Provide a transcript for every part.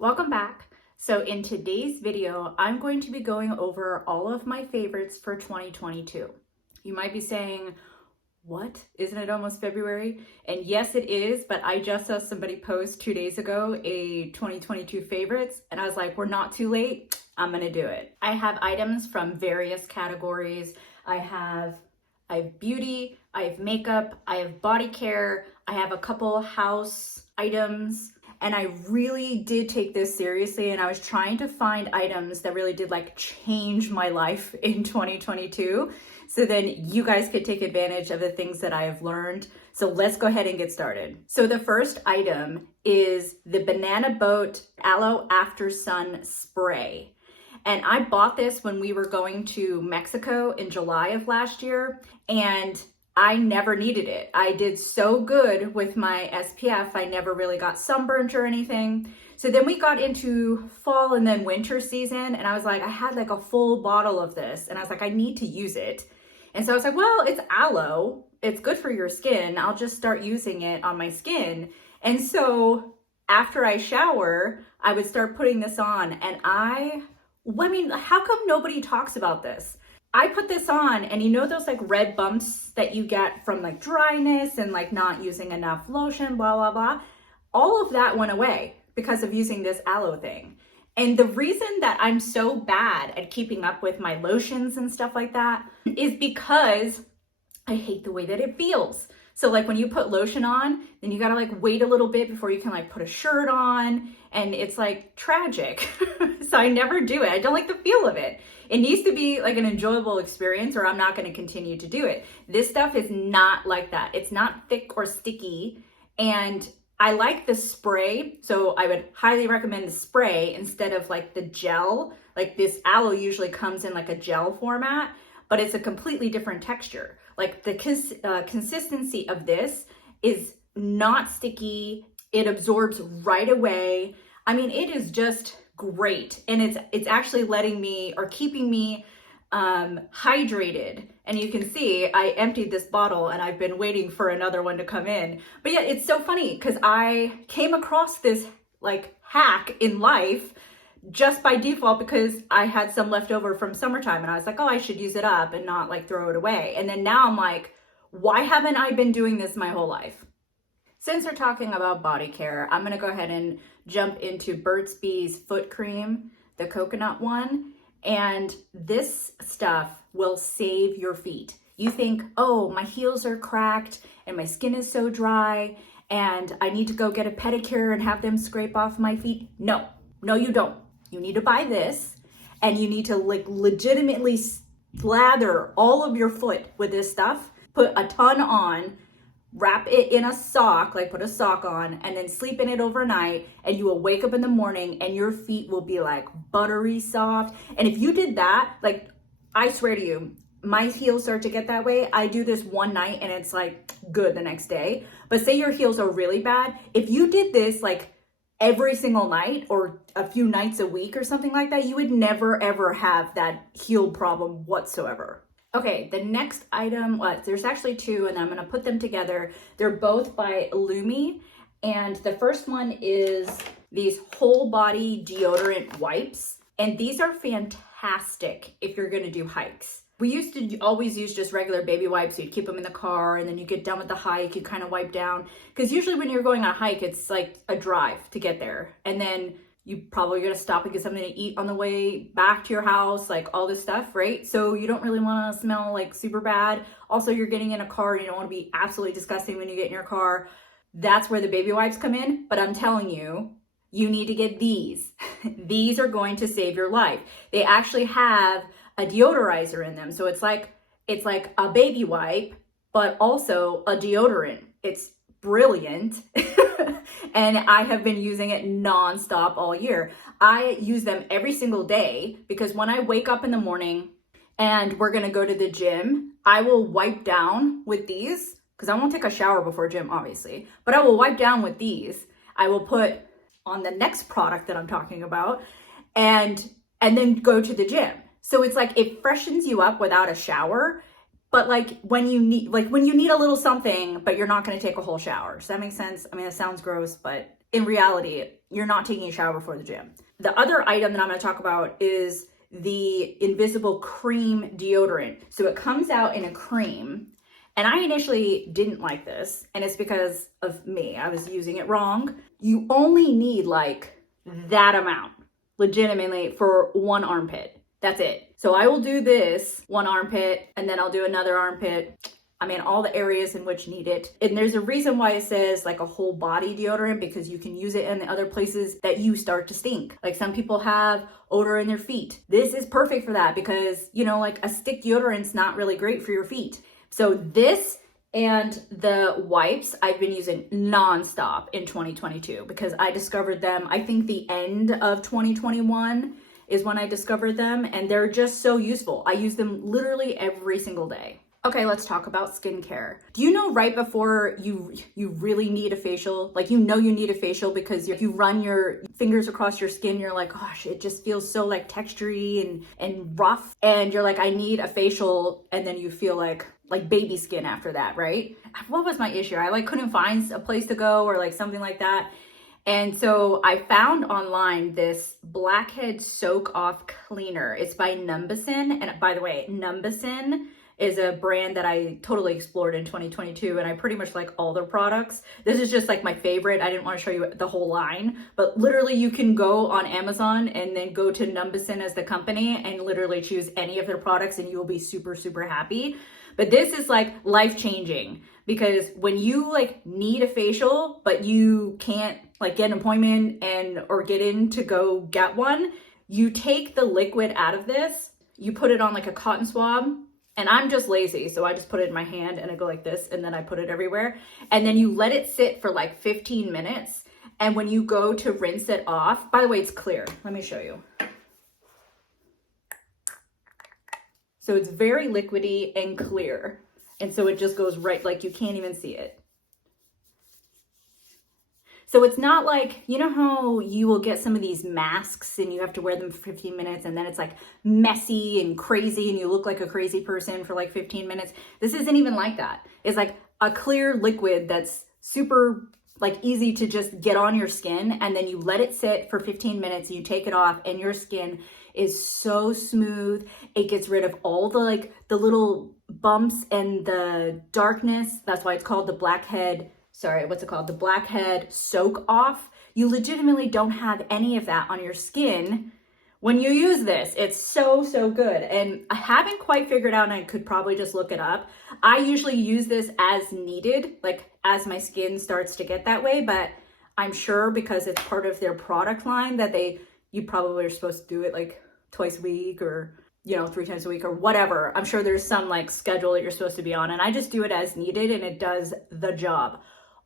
Welcome back. So in today's video, I'm going to be going over all of my favorites for 2022. You might be saying, what? Isn't it almost February? And yes, it is, but I just saw somebody post 2 days ago a 2022 favorites, and I was like, we're not too late. I'm gonna do it. I have items from various categories. I have beauty, I have makeup, I have body care, I have a couple house items. And I really did take this seriously, and I was trying to find items that really did like change my life in 2022. So then you guys could take advantage of the things that I have learned. So let's go ahead and get started. So the first item is the Banana Boat Aloe After Sun Spray. And I bought this when we were going to Mexico in July of last year, and I never needed it. I did so good with my SPF. I never really got sunburnt or anything. So then we got into fall and then winter season, and I was like, I had like a full bottle of this, and I was like, I need to use it. And so I was like, well, it's aloe. It's good for your skin. I'll just start using it on my skin. And so after I shower, I would start putting this on, and I mean, how come nobody talks about this? I put this on, and you know those like red bumps that you get from like dryness and like not using enough lotion, blah, blah, blah. All of that went away because of using this aloe thing. And the reason that I'm so bad at keeping up with my lotions and stuff like that is because I hate the way that it feels. So like when you put lotion on, then you gotta like wait a little bit before you can like put a shirt on, and it's like tragic. So I never do it. I don't like the feel of it. It needs to be like an enjoyable experience, or I'm not gonna continue to do it. This stuff is not like that. It's not thick or sticky, and I like the spray. So I would highly recommend the spray instead of like the gel. Like this aloe usually comes in like a gel format, but it's a completely different texture. Like the consistency of this is not sticky. It absorbs right away. I mean, it is just great. And it's actually letting me or keeping me hydrated. And you can see I emptied this bottle and I've been waiting for another one to come in. But yeah, it's so funny because I came across this like hack in life just by default because I had some left over from summertime, and I was like, oh, I should use it up and not like throw it away. And then now I'm like, why haven't I been doing this my whole life? Since we're talking about body care, I'm gonna go ahead and jump into Burts Bees foot cream, the coconut one. And this stuff will save your feet. You think, oh, my heels are cracked and my skin is so dry and I need to go get a pedicure and have them scrape off my feet. No, you don't. You need to buy this, and you need to like legitimately slather all of your foot with this stuff, put a ton on, wrap it in a sock, like put a sock on, and then sleep in it overnight, and you will wake up in the morning and your feet will be like buttery soft. And if you did that, like I swear to you, my heels start to get that way. I do this one night and it's like good the next day. But say your heels are really bad. If you did this like every single night or a few nights a week or something like that, you would never ever have that heel problem whatsoever. Okay, the next item, there's actually two, and I'm gonna put them together. They're both by Gloomy, and the first one is these whole body deodorant wipes, and these are fantastic if you're gonna do hikes. We used to always use just regular baby wipes. You'd keep them in the car, and then you get done with the hike, you kind of wipe down. Because usually when you're going on a hike, it's like a drive to get there. And then you probably gonna stop and get something to eat on the way back to your house, like all this stuff, right? So you don't really wanna smell like super bad. Also, you're getting in a car and you don't wanna be absolutely disgusting when you get in your car. That's where the baby wipes come in. But I'm telling you, you need to get these. These are going to save your life. They actually have a deodorizer in them. So it's like a baby wipe, but also a deodorant. It's brilliant. And I have been using it nonstop all year. I use them every single day because when I wake up in the morning and we're gonna go to the gym, I will wipe down with these because I won't take a shower before gym, obviously, but I will wipe down with these. I will put on the next product that I'm talking about and then go to the gym. So it's like it freshens you up without a shower, but like when you need a little something, but you're not going to take a whole shower. Does that make sense? I mean, it sounds gross, but in reality, you're not taking a shower before the gym. The other item that I'm going to talk about is the Invisible Cream Deodorant. So it comes out in a cream, and I initially didn't like this, and it's because of me. I was using it wrong. You only need like that amount, legitimately, for one armpit. That's it. So I will do this one armpit, and then I'll do another armpit. I mean, all the areas in which need it. And there's a reason why it says like a whole body deodorant, because you can use it in the other places that you start to stink. Like some people have odor in their feet. This is perfect for that because, you know, like a stick deodorant's not really great for your feet. So this and the wipes I've been using nonstop in 2022 because I discovered them, I think the end of 2021 is when I discovered them, and they're just so useful. I use them literally every single day. Okay, let's talk about skincare. Do you know right before you really need a facial? Like, you know you need a facial because if you run your fingers across your skin, you're like, gosh, it just feels so like textury and rough. And you're like, I need a facial. And then you feel like baby skin after that, right? What was my issue? I like couldn't find a place to go or like something like that. And so I found online this blackhead soak off cleaner. It's by Numbeson. And by the way, Numbeson is a brand that I totally explored in 2022, and I pretty much like all their products. This is just like my favorite. I didn't want to show you the whole line, but literally you can go on Amazon and then go to Numbeson as the company and literally choose any of their products and you will be super, super happy. But this is like life-changing because when you like need a facial, but you can't like get an appointment or get in to go get one, you take the liquid out of this, you put it on like a cotton swab. And I'm just lazy, so I just put it in my hand and I go like this, and then I put it everywhere. And then you let it sit for like 15 minutes. And when you go to rinse it off, by the way, it's clear. Let me show you. So it's very liquidy and clear. And so it just goes right, like you can't even see it. So it's not like, you know how you will get some of these masks and you have to wear them for 15 minutes and then it's like messy and crazy and you look like a crazy person for like 15 minutes. This isn't even like that. It's like a clear liquid that's super like easy to just get on your skin, and then you let it sit for 15 minutes and you take it off and your skin is so smooth. It gets rid of all the like the little bumps and the darkness. That's why it's called the blackhead the blackhead soak off. You legitimately don't have any of that on your skin when you use this. It's so, so good. And I haven't quite figured out, and I could probably just look it up. I usually use this as needed, like as my skin starts to get that way, but I'm sure because it's part of their product line that you probably are supposed to do it like twice a week or, you know, 3 times a week or whatever. I'm sure there's some like schedule that you're supposed to be on, and I just do it as needed and it does the job.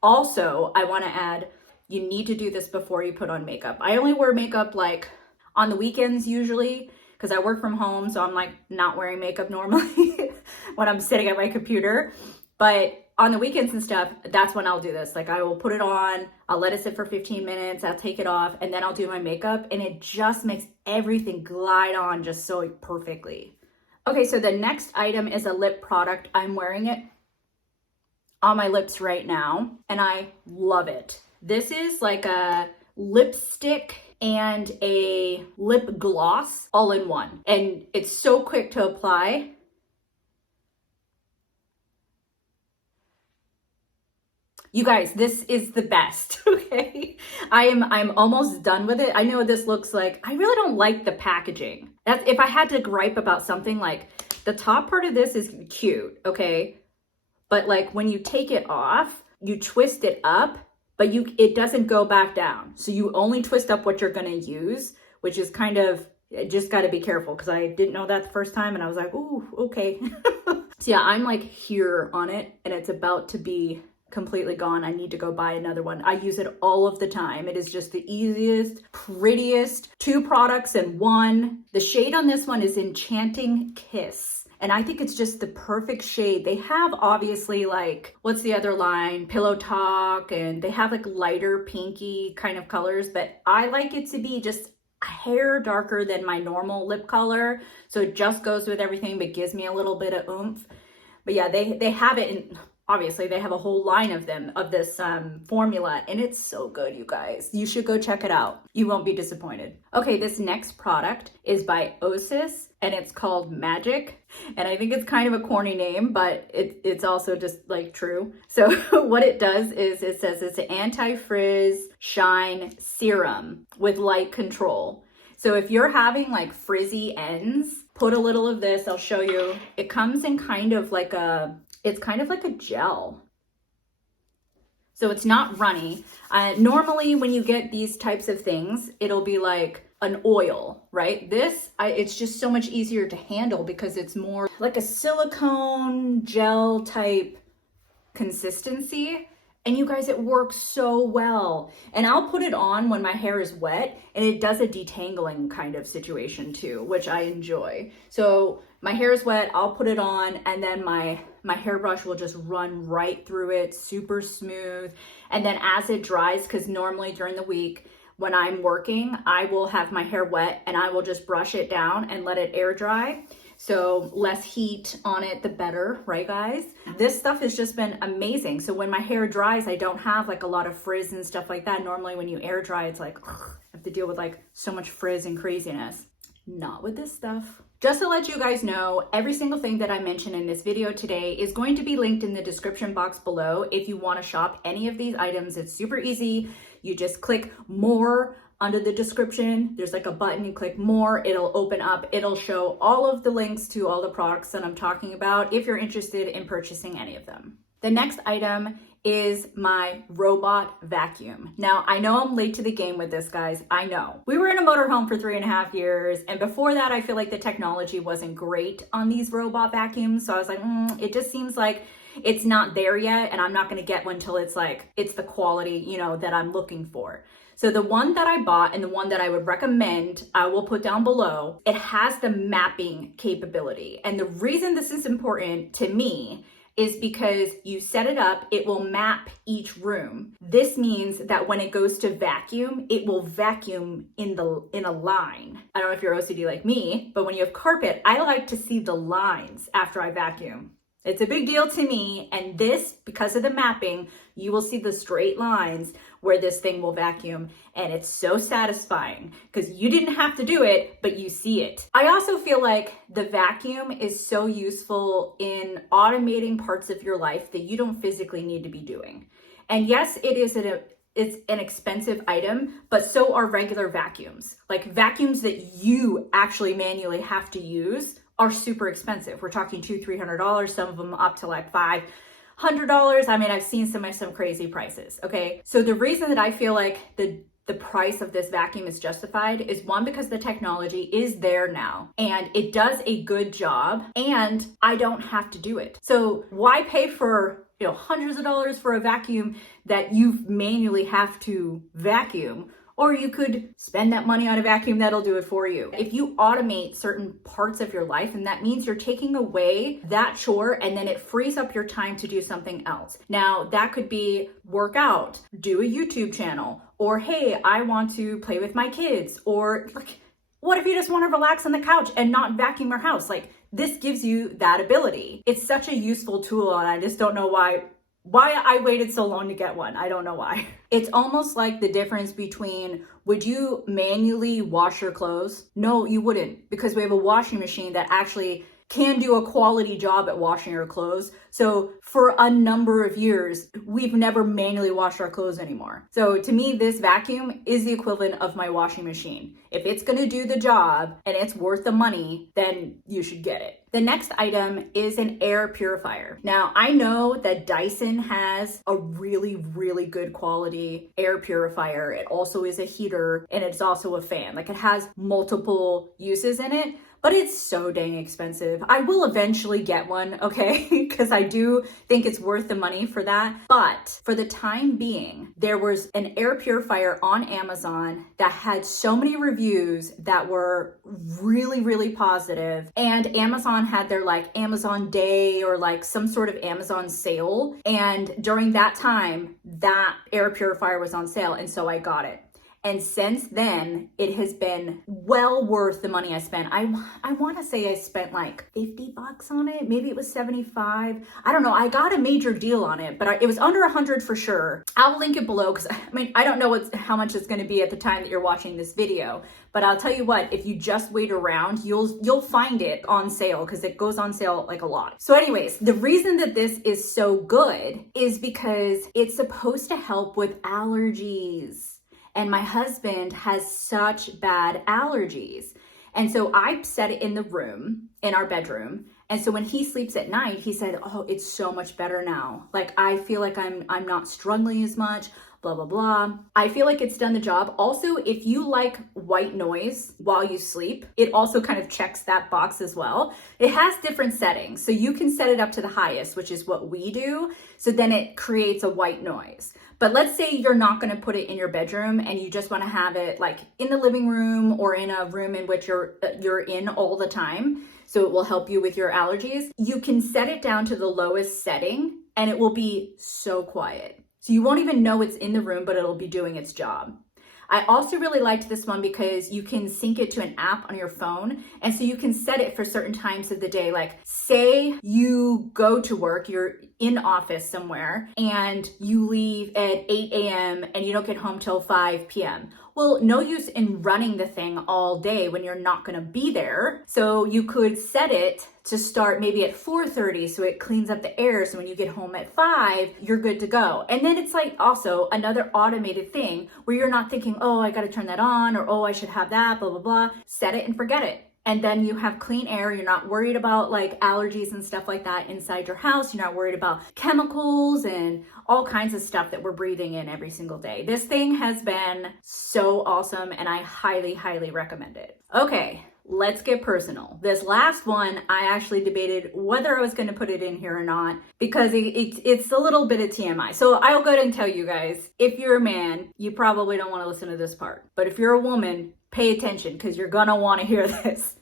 Also, I want to add, you need to do this before you put on makeup. I only wear makeup like on the weekends usually because I work from home, so I'm like not wearing makeup normally when I'm sitting at my computer. But on the weekends and stuff, that's when I'll do this. Like I will put it on, I'll let it sit for 15 minutes, I'll take it off, and then I'll do my makeup, and it just makes everything glide on just so perfectly. Okay, so the next item is a lip product. I'm wearing it on my lips right now, and I love it. This is like a lipstick and a lip gloss all in one, and it's so quick to apply. You guys, this is the best, okay? I'm almost done with it. I know this looks like, I really don't like the packaging. That's, if I had to gripe about something, like the top part of this is cute, okay? But like when you take it off, you twist it up, but it doesn't go back down. So you only twist up what you're gonna use, which is kind of, just gotta be careful because I didn't know that the first time and I was like, ooh, okay. So yeah, I'm like here on it and it's about to be completely gone. I need to go buy another one. I use it all of the time. It is just the easiest, prettiest, 2 products in one. The shade on this one is Enchanting Kiss. And I think it's just the perfect shade. They have obviously like, what's the other line? Pillow Talk, and they have like lighter pinky kind of colors, but I like it to be just a hair darker than my normal lip color. So it just goes with everything, but gives me a little bit of oomph. But yeah, they have it in obviously they have a whole line of them, of this formula, and it's so good, you guys. You should go check it out. You won't be disappointed. Okay, this next product is by Osis, and it's called Magic. And I think it's kind of a corny name, but it's also just like true. So what it does is it says it's an anti-frizz shine serum with light control. So if you're having like frizzy ends, put a little of this. I'll show you. It comes in kind of like it's kind of like a gel. So it's not runny. Normally when you get these types of things, it'll be like an oil, right? This, it's just so much easier to handle because it's more like a silicone gel type consistency. And you guys, it works so well. And I'll put it on when my hair is wet, and it does a detangling kind of situation too, which I enjoy. So my hair is wet, I'll put it on, and then my hairbrush will just run right through it, super smooth. And then as it dries, because normally during the week when I'm working, I will have my hair wet and I will just brush it down and let it air dry. So less heat on it, the better, right guys? This stuff has just been amazing. So when my hair dries, I don't have like a lot of frizz and stuff like that. Normally when you air dry, it's like, ugh, I have to deal with like so much frizz and craziness. Not with this stuff. Just to let you guys know, every single thing that I mentioned in this video today is going to be linked in the description box below. If you want to shop any of these items, it's super easy. You just click more under the description. There's like a button, you click more, it'll open up, it'll show all of the links to all the products that I'm talking about if you're interested in purchasing any of them. The next item is my robot vacuum. Now, I know I'm late to the game with this, guys. I know. We were in a motorhome for 3.5 years, and before that, I feel like the technology wasn't great on these robot vacuums. So I was like, it just seems like it's not there yet, and I'm not gonna get one till it's like, it's the quality, you know, that I'm looking for. So the one that I bought and the one that I would recommend, I will put down below, it has the mapping capability. And the reason this is important to me is because you set it up, it will map each room. This means that when it goes to vacuum, it will vacuum in a line. I don't know if you're OCD like me, but when you have carpet, I like to see the lines after I vacuum. It's a big deal to me, and this, because of the mapping, you will see the straight lines where this thing will vacuum, and it's so satisfying because you didn't have to do it, but you see it. I also feel like the vacuum is so useful in automating parts of your life that you don't physically need to be doing. And yes, it's an expensive item, but so are regular vacuums. Like vacuums that you actually manually have to use are super expensive. We're talking $200-$300, some of them up to like $500. I mean, I've seen some crazy prices, okay? So the reason that I feel like the price of this vacuum is justified is one, because the technology is there now and it does a good job and I don't have to do it. So why pay for, you know, hundreds of dollars for a vacuum that you manually have to vacuum? Or you could spend that money on a vacuum that'll do it for you. If you automate certain parts of your life, and that means you're taking away that chore and then it frees up your time to do something else. Now, that could be work out, do a YouTube channel, or hey, I want to play with my kids, or like, what if you just want to relax on the couch and not vacuum your house? Like, this gives you that ability. It's such a useful tool, and I just don't know why I waited so long to get one. I don't know why. It's almost like the difference between, would you manually wash your clothes? No, you wouldn't, because we have a washing machine that actually can do a quality job at washing your clothes. So for a number of years, we've never manually washed our clothes anymore. So to me, this vacuum is the equivalent of my washing machine. If it's gonna do the job and it's worth the money, then you should get it. The next item is an air purifier. Now, I know that Dyson has a really, really good quality air purifier. It also is a heater and it's also a fan. Like, it has multiple uses in it, but it's so dang expensive. I will eventually get one, okay? Because I do think it's worth the money for that. But for the time being, there was an air purifier on Amazon that had so many reviews that were really, really positive. And Amazon had their like Amazon Day or like some sort of Amazon sale. And during that time, that air purifier was on sale. And so I got it. And since then, it has been well worth the money I spent. I want to say I spent like $50 on it. Maybe it was 75. I don't know. I got a major deal on it, but it was under 100 for sure. I'll link it below because I don't know how much it's going to be at the time that you're watching this video. But I'll tell you what, if you just wait around, you'll find it on sale because it goes on sale like a lot. So anyways, the reason that this is so good is because it's supposed to help with allergies. And my husband has such bad allergies. And so I set it in the room, in our bedroom. And so when he sleeps at night, he said, oh, it's so much better now. Like, I feel like I'm not struggling as much, blah, blah, blah. I feel like it's done the job. Also, if you like white noise while you sleep, it also kind of checks that box as well. It has different settings. So you can set it up to the highest, which is what we do. So then it creates a white noise. But let's say you're not going to put it in your bedroom and you just want to have it like in the living room or in a room in which you're in all the time. So it will help you with your allergies. You can set it down to the lowest setting and it will be so quiet. So you won't even know it's in the room, but it'll be doing its job. I also really liked this one because you can sync it to an app on your phone. And so you can set it for certain times of the day. Like say you go to work, you're in office somewhere and you leave at 8 a.m. and you don't get home till 5 p.m. Well, no use in running the thing all day when you're not going to be there. So you could set it to start maybe at 4:30 so it cleans up the air. So when you get home at 5, you're good to go. And then it's like also another automated thing where you're not thinking, oh, I got to turn that on or oh, I should have that, blah, blah, blah. Set it and forget it. And then you have clean air. You're not worried about like allergies and stuff like that inside your house. You're not worried about chemicals and all kinds of stuff that we're breathing in every single day. This thing has been so awesome and I highly, highly recommend it. Okay, let's get personal. This last one, I actually debated whether I was going to put it in here or not because it's a little bit of TMI. So I'll go ahead and tell you guys, if you're a man, you probably don't want to listen to this part. But if you're a woman, pay attention because you're going to want to hear this.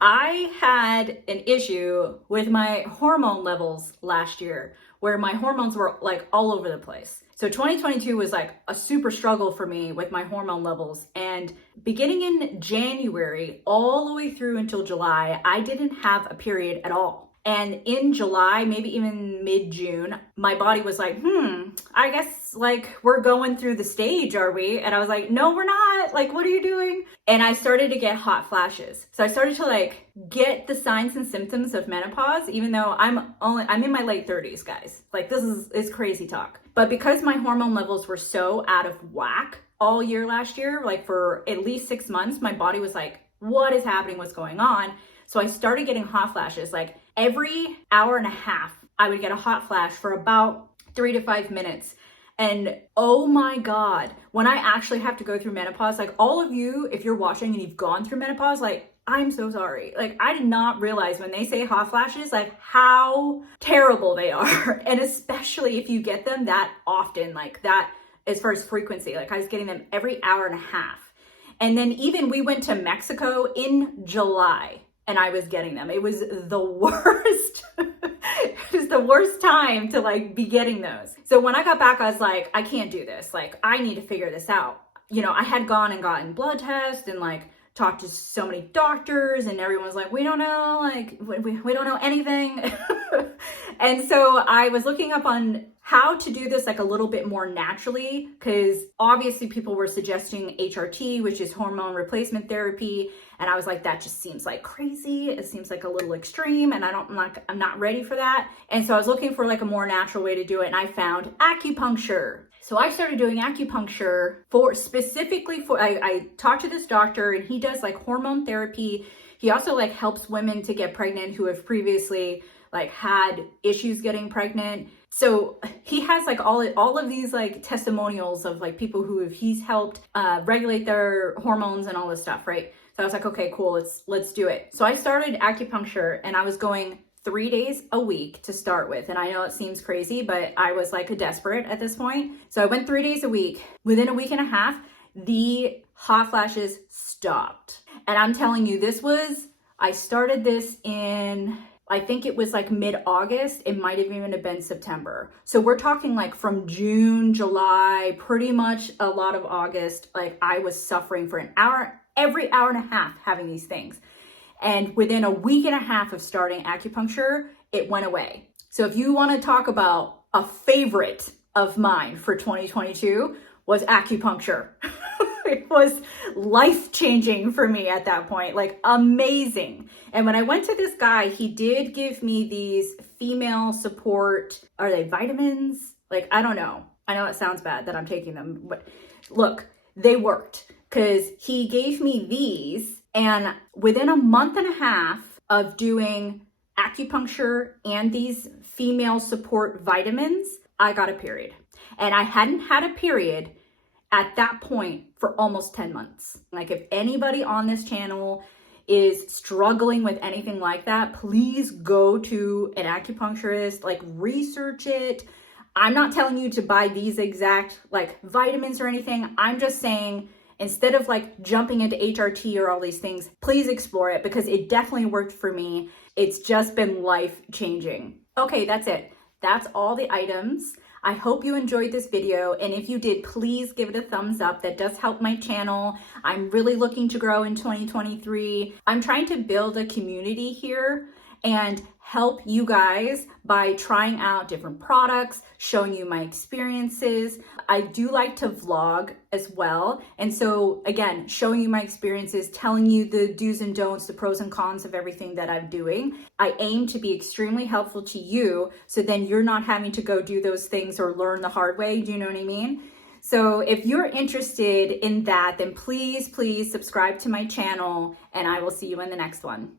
I had an issue with my hormone levels last year where my hormones were like all over the place. So 2022 was like a super struggle for me with my hormone levels. And beginning in January all the way through until July, I didn't have a period at all. And in July, maybe even mid-June, my body was like, I guess like we're going through the stage, are we? And I was like, no, we're not. Like, what are you doing? And I started to get hot flashes. So I started to like get the signs and symptoms of menopause, even though I'm in my late 30s, guys. Like this is crazy talk. But because my hormone levels were so out of whack all year last year, like for at least 6 months, my body was like, what is happening? What's going on? So I started getting hot flashes. Like every hour and a half, I would get a hot flash for about 3 to 5 minutes. And oh my God, when I actually have to go through menopause, like all of you, if you're watching and you've gone through menopause, like I'm so sorry. Like I did not realize when they say hot flashes, like how terrible they are. And especially if you get them that often, like that as far as frequency, like I was getting them every hour and a half. And then even we went to Mexico in July. And I was getting them. It was the worst. It was the worst time to like be getting those. So when I got back, I was like, I can't do this. Like, I need to figure this out. You know, I had gone and gotten blood tests and like talked to so many doctors and everyone was like, we don't know, like we don't know anything. And so I was looking up on how to do this like a little bit more naturally because obviously people were suggesting HRT, which is hormone replacement therapy. And I was like, that just seems like crazy. It seems like a little extreme and I'm not ready for that. And so I was looking for like a more natural way to do it. And I found acupuncture. So I started doing acupuncture I talked to this doctor and he does like hormone therapy. He also like helps women to get pregnant who have previously like had issues getting pregnant. So he has like all of these like testimonials of like people who he's helped regulate their hormones and all this stuff, right? So I was like, okay, cool, let's do it. So I started acupuncture and I was going 3 days a week to start with. And I know it seems crazy, but I was like desperate at this point. So I went 3 days a week. Within a week and a half, the hot flashes stopped. And I'm telling you, I started this in I think it was like mid-August. It might have even been September. So we're talking like from June, July, pretty much a lot of August. Like I was suffering for an hour, every hour and a half having these things. And within a week and a half of starting acupuncture, it went away. So if you want to talk about a favorite of mine for 2022 was acupuncture. It was life-changing for me at that point, like amazing. And when I went to this guy, he did give me these female support, are they vitamins? Like, I don't know. I know it sounds bad that I'm taking them, but look, they worked because he gave me these, and within a month and a half of doing acupuncture and these female support vitamins, I got a period. And I hadn't had a period at that point for almost 10 months. Like if anybody on this channel is struggling with anything like that, please go to an acupuncturist, like research it. I'm not telling you to buy these exact like vitamins or anything. I'm just saying, instead of like jumping into HRT or all these things, please explore it because it definitely worked for me. It's just been life changing. Okay, that's it. That's all the items. I hope you enjoyed this video, and if you did, please give it a thumbs up. That does help my channel. I'm really looking to grow in 2023. I'm trying to build a community here and help you guys by trying out different products, showing you my experiences. I do like to vlog as well. And so again, showing you my experiences, telling you the do's and don'ts, the pros and cons of everything that I'm doing. I aim to be extremely helpful to you, so then you're not having to go do those things or learn the hard way. Do you know what I mean? So if you're interested in that, then please subscribe to my channel, and I will see you in the next one.